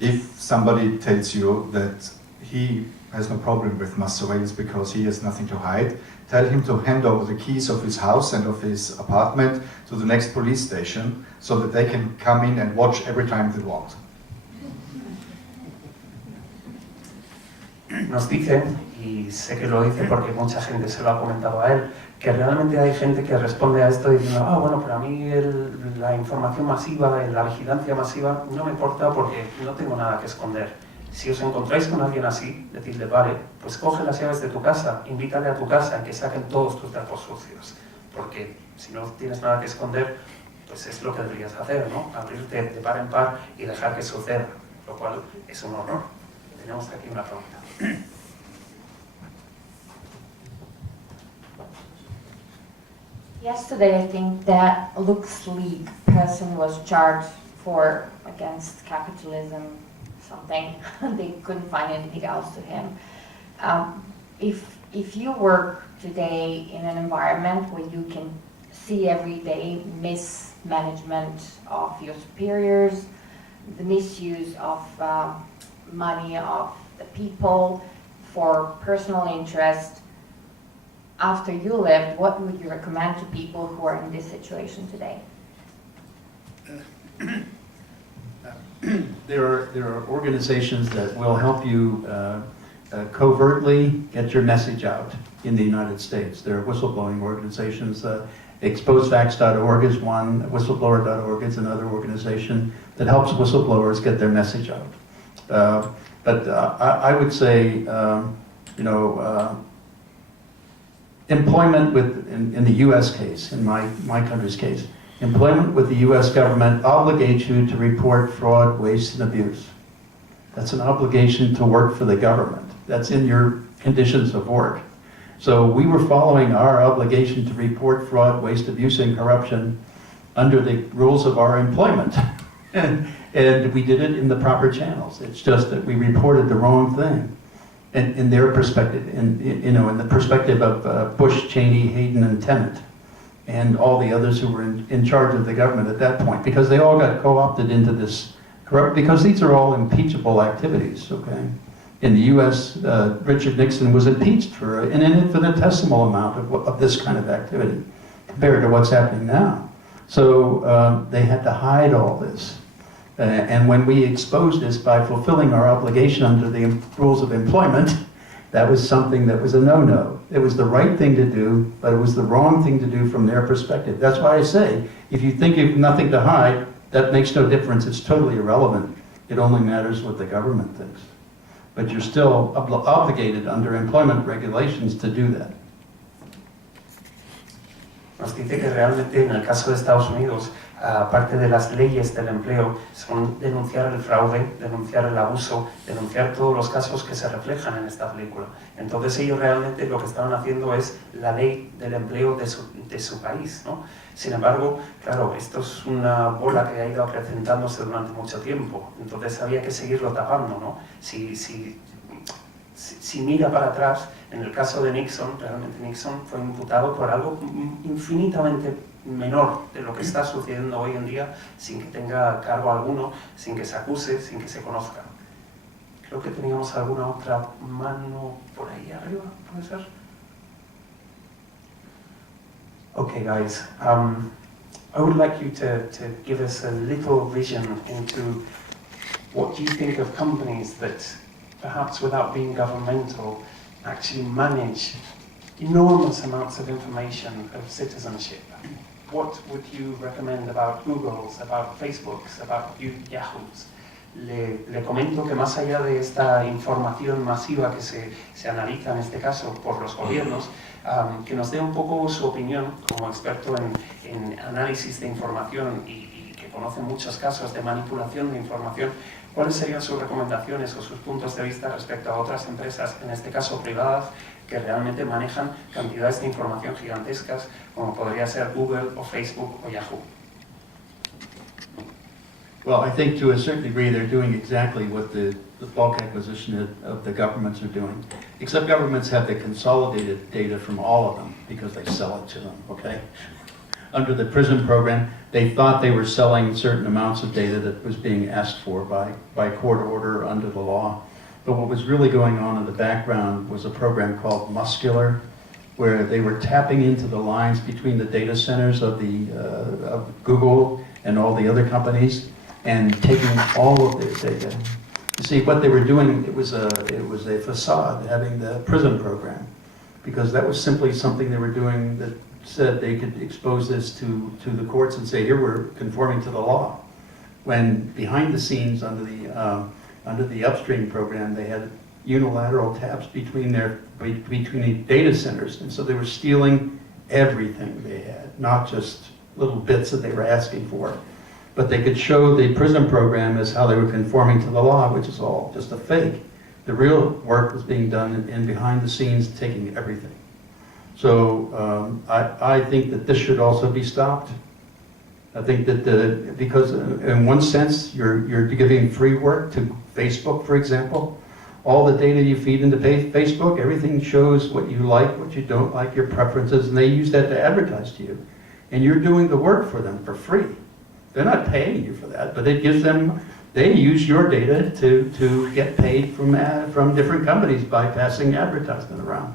if somebody tells you that he has no problem with mass surveillance because he has nothing to hide, tell him to hand over the keys of his house and of his apartment to the next police station so that they can come in and watch every time they want. Nos dice, y sé que lo dice porque mucha gente se lo ha comentado a él, que realmente hay gente que responde a esto diciendo, bueno, pero a mí la información masiva, la vigilancia masiva no me importa porque no tengo nada que esconder. Si os encontráis con alguien así, decidle, vale, pues coge las llaves de tu casa, invítale a tu casa a que saquen todos tus trapos sucios, porque si no tienes nada que esconder, pues es lo que deberías hacer, ¿no? Abrirte de par en par y dejar que suceda, lo cual es un honor. Tenemos aquí una pregunta. Yesterday, I think that LuxLeaks person was charged for against capitalism, something. They couldn't find anything else to him. If you work today in an environment where you can see every day mismanagement of your superiors, the misuse of money of the people for personal interest, after you left, what would you recommend to people who are in this situation today? There are organizations that will help you covertly get your message out in the United States. There are whistleblowing organizations. Exposefacts.org is one, whistleblower.org is another organization that helps whistleblowers get their message out. But I would say, employment in the U.S. case, in my country's case, employment with the U.S. government obligates you to report fraud, waste, and abuse. That's an obligation to work for the government. That's in your conditions of work. So we were following our obligation to report fraud, waste, abuse, and corruption under the rules of our employment. And we did it in the proper channels. It's just that we reported the wrong thing. And in their perspective, in the perspective of Bush, Cheney, Hayden, and Tenet, and all the others who were in charge of the government at that point, because they all got co-opted into this corrupt, because these are all impeachable activities, okay? In the US, Richard Nixon was impeached for an infinitesimal amount of this kind of activity compared to what's happening now. So they had to hide all this. And when we exposed this by fulfilling our obligation under the rules of employment, that was something that was a no-no. It was the right thing to do, but it was the wrong thing to do from their perspective. That's why I say, if you think you have nothing to hide, that makes no difference. It's totally irrelevant. It only matters what the government thinks. But you're still obligated under employment regulations to do that. Nos dice que realmente en el caso de Estados Unidos, parte de las leyes del empleo son denunciar el fraude, denunciar el abuso, denunciar todos los casos que se reflejan en esta película. Entonces ellos realmente lo que estaban haciendo es la ley del empleo de su país, ¿no? Sin embargo, claro, esto es una bola que ha ido acrecentándose durante mucho tiempo, entonces había que seguirlo tapando, ¿no? Si mira para atrás, en el caso de Nixon, realmente Nixon fue imputado por algo infinitamente menor de lo que está sucediendo hoy en día, sin que tenga cargo alguno, sin que se acuse, sin que se conozca. Creo que teníamos alguna otra mano por ahí arriba, ¿puede ser? Okay, guys, I would like you to give us a little vision into what you think of companies that, perhaps without being governmental, actually manage enormous amounts of information of citizenship. What would you recommend about Googles, about Facebooks, about Yahoos? Le comento que más allá de esta información masiva que se analiza en este caso por los gobiernos, que nos dé un poco su opinión como experto en análisis de información y que conoce muchos casos de manipulación de información. ¿Cuáles serían sus recomendaciones o sus puntos de vista respecto a otras empresas, en este caso privadas, que realmente manejan cantidades de información gigantescas, como podría ser Google o Facebook o Yahoo? Well, I think to a certain degree they're doing exactly what the bulk acquisition of the governments are doing, except governments have the consolidated data from all of them because they sell it to them, okay? under the prison program, they thought they were selling certain amounts of data that was being asked for by court order under the law. But what was really going on in the background was a program called Muscular, where they were tapping into the lines between the data centers of of Google and all the other companies and taking all of their data. You see, what they were doing, it was a facade, having the prison program, because that was simply something they were doing that said they could expose this to the courts and say, here, we're conforming to the law. When behind the scenes under the upstream program, they had unilateral taps between the data centers, and so they were stealing everything they had, not just little bits that they were asking for. But they could show the prison program as how they were conforming to the law, which is all just a fake. The real work was being done in behind the scenes, taking everything. So I think that this should also be stopped. I think that because in one sense, you're giving free work to Facebook, for example. All the data you feed into Facebook, everything shows what you like, what you don't like, your preferences, and they use that to advertise to you. And you're doing the work for them for free. They're not paying you for that, but it gives them, they use your data to get paid from different companies by passing advertisement around.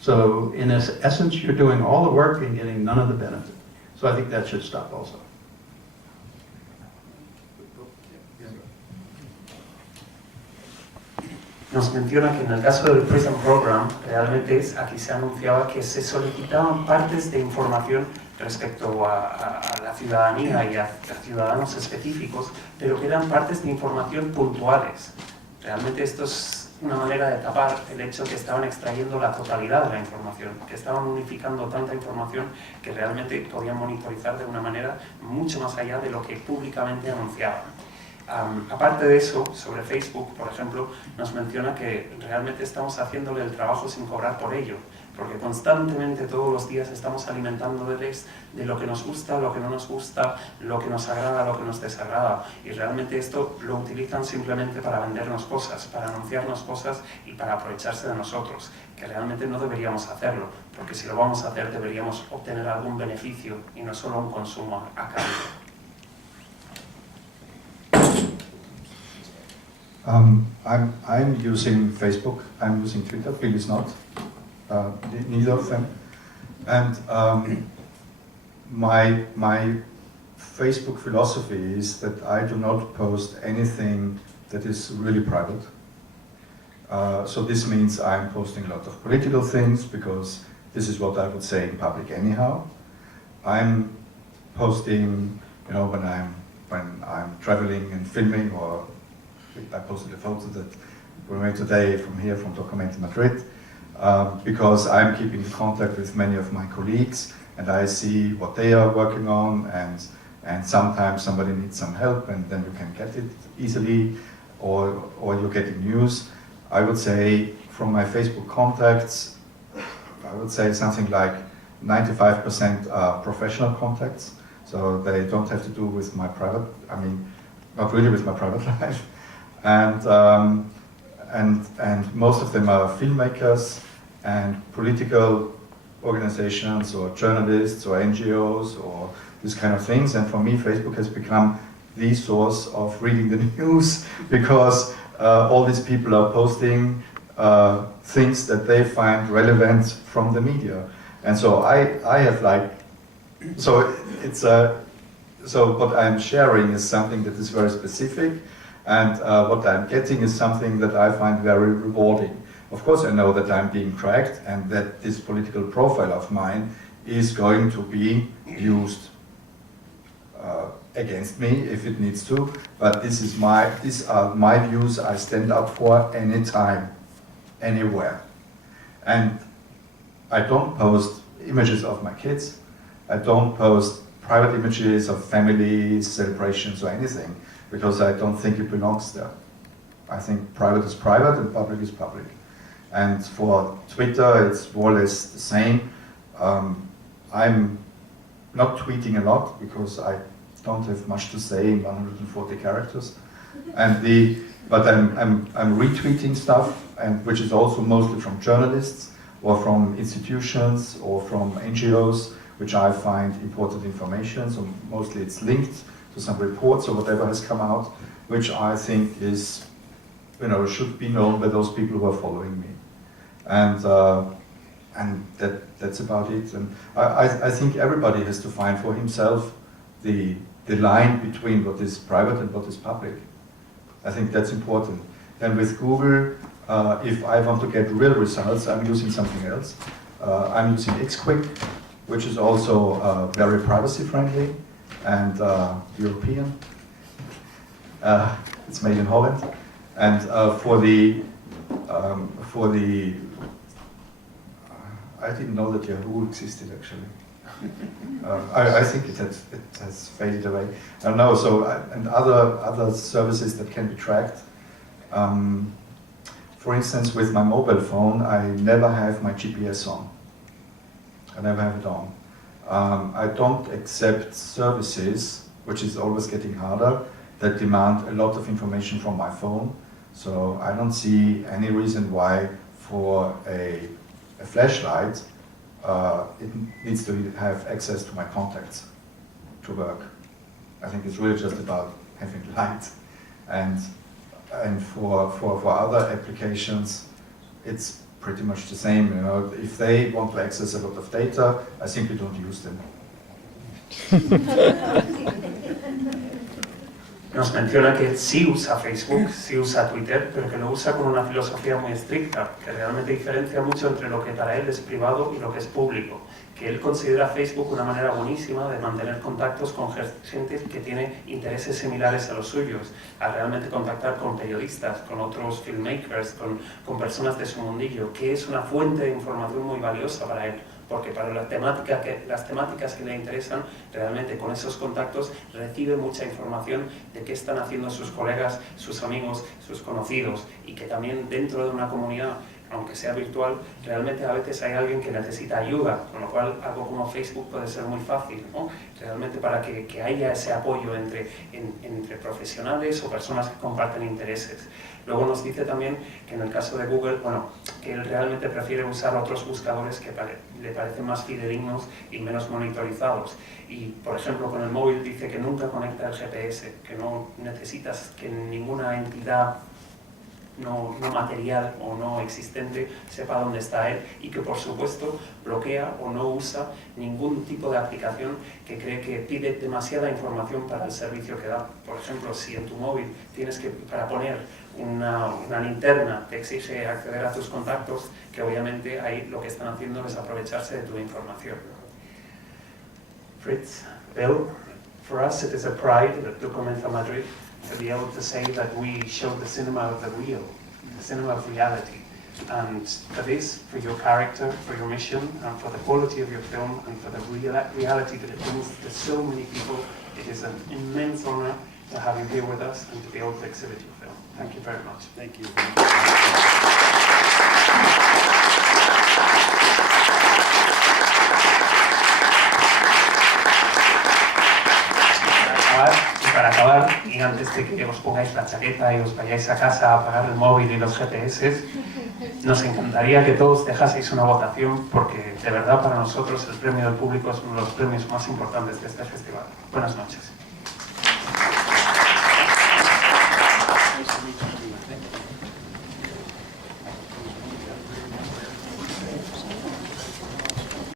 So in essence, you're doing all the work and getting none of the benefit. So I think that should stop also. Nos menciona que en el caso del Prison Program, realmente aquí se anunciaba que se solicitaban partes de información respecto a la ciudadanía y a ciudadanos específicos, pero que eran partes de información puntuales. Realmente esto es una manera de tapar el hecho que estaban extrayendo la totalidad de la información, que estaban unificando tanta información que realmente podían monitorizar de una manera mucho más allá de lo que públicamente anunciaban. Aparte de eso, sobre Facebook, por ejemplo, nos menciona que realmente estamos haciéndole el trabajo sin cobrar por ello, porque constantemente todos los días estamos alimentándoles de lo que nos gusta, lo que no nos gusta, lo que nos agrada, lo que nos desagrada, y realmente esto lo utilizan simplemente para vendernos cosas, para anunciarnos cosas y para aprovecharse de nosotros, que realmente no deberíamos hacerlo, porque si lo vamos a hacer deberíamos obtener algún beneficio y no solo un consumo a cambio. I'm using Facebook, I'm using Twitter, Bill is not, neither of them. And my Facebook philosophy is that I do not post anything that is really private. So this means I'm posting a lot of political things because this is what I would say in public anyhow. I'm posting, you know, when I'm traveling and filming, or I posted a photo that we made today from here, from Documentamadrid, because I'm keeping in contact with many of my colleagues and I see what they are working on, and sometimes somebody needs some help and then you can get it easily, or you're getting news. I would say from my Facebook contacts, I would say something like 95% are professional contacts, so they don't have to do with my private, I mean, not really with my private life. And most of them are filmmakers and political organizations or journalists or NGOs or these kind of things. And for me, Facebook has become the source of reading the news because all these people are posting things that they find relevant from the media. And so I have like, so it's so what I'm sharing is something that is very specific. And what I'm getting is something that I find very rewarding. Of course, I know that I'm being tracked and that this political profile of mine is going to be used against me if it needs to. But these are my views I stand up for anytime, anywhere. And I don't post images of my kids. I don't post private images of families, celebrations, or anything, because I don't think it belongs there. I think private is private and public is public. And for Twitter, it's more or less the same. I'm not tweeting a lot because I don't have much to say in 140 characters. But I'm retweeting stuff, and which is also mostly from journalists or from institutions or from NGOs which I find important information. So mostly it's linked to some reports or whatever has come out, which I think is, should be known by those people who are following me. And that's about it. And I think everybody has to find for himself the line between what is private and what is public. I think that's important. And with Google, if I want to get real results, I'm using something else. I'm using XQuick, which is also very privacy friendly and European. It's made in Holland. And for the I didn't know that Yahoo existed actually. I think it has faded away. I don't know. So and other services that can be tracked. For instance, with my mobile phone, I never have my GPS on. I never have it on. I don't accept services, which is always getting harder, that demand a lot of information from my phone. So I don't see any reason why for a flashlight it needs to have access to my contacts to work. I think it's really just about having light. And for other applications, it's pretty much the same. If they want to access a lot of data, I simply don't use them. Nos menciona que sí usa Facebook, sí usa Twitter, pero que lo usa con una filosofía muy estricta, que realmente diferencia mucho entre lo que para él es privado y lo que es público. Que él considera Facebook una manera buenísima de mantener contactos con gente que tiene intereses similares a los suyos, a realmente contactar con periodistas, con otros filmmakers, con personas de su mundillo, que es una fuente de información muy valiosa para él. Porque para las temáticas que le interesan, realmente con esos contactos recibe mucha información de qué están haciendo sus colegas, sus amigos, sus conocidos, y que también dentro de una comunidad, aunque sea virtual, realmente a veces hay alguien que necesita ayuda, con lo cual algo como Facebook puede ser muy fácil, ¿no? Realmente para que haya ese apoyo entre profesionales o personas que comparten intereses. Luego nos dice también que en el caso de Google, que él realmente prefiere usar otros buscadores que le parecen más fidedignos y menos monitorizados. Y, por ejemplo, con el móvil dice que nunca conecta el GPS, que no necesitas que ninguna entidad no material o no existente sepa dónde está él, y que por supuesto bloquea o no usa ningún tipo de aplicación que cree que pide demasiada información para el servicio que da. Por ejemplo, si en tu móvil tienes que, para poner una linterna, te exige acceder a tus contactos, que obviamente ahí lo que están haciendo es aprovecharse de tu información. Fritz, Bill, for us it is a pride at Documentamadrid to be able to say that we show the cinema of the real, the cinema of reality. And for this, for your character, for your mission, and for the quality of your film, and for the reality that it brings to so many people, it is an immense honor to have you here with us and to be able to exhibit your film. Thank you very much. Thank you. Para acabar, y antes de que os pongáis la chaqueta y os vayáis a casa a apagar el móvil y los GPS, nos encantaría que todos dejaseis una votación, porque de verdad para nosotros el premio del público es uno de los premios más importantes de este festival. Buenas noches.